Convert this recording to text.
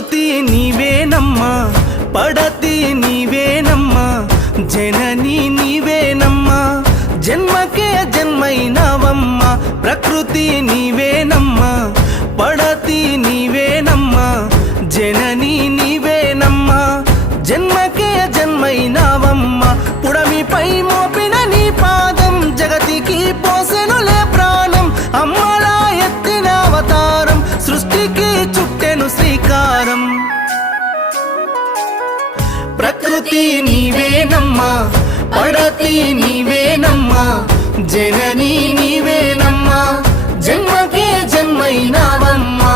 ప్రకృతి నీవేనమ్మా, పడతి నీవేనమ్మా, జనని నీవేనమ్మా, జన్మకే జన్మైనవమ్మా. ప్రకృతి నీవేనమ్మా, పడతి నీవేనమ్మా, జనని నీవేనమ్మా, జన్మకే జన్మైనవమ్మా. పుడమిపై మోపిన నీ పాదం జగతికి పోసెనులే ప్రాణం. అమ్మలా ఎత్తిన అవతారం సృష్టికి చుట్టెను శ్రీకారం. ప్రకృతి నీవేనమ్మా, పడతి నీవేనమ్మా, జనని నీవేనమ్మా, జన్మకే జన్మైనవమ్మా.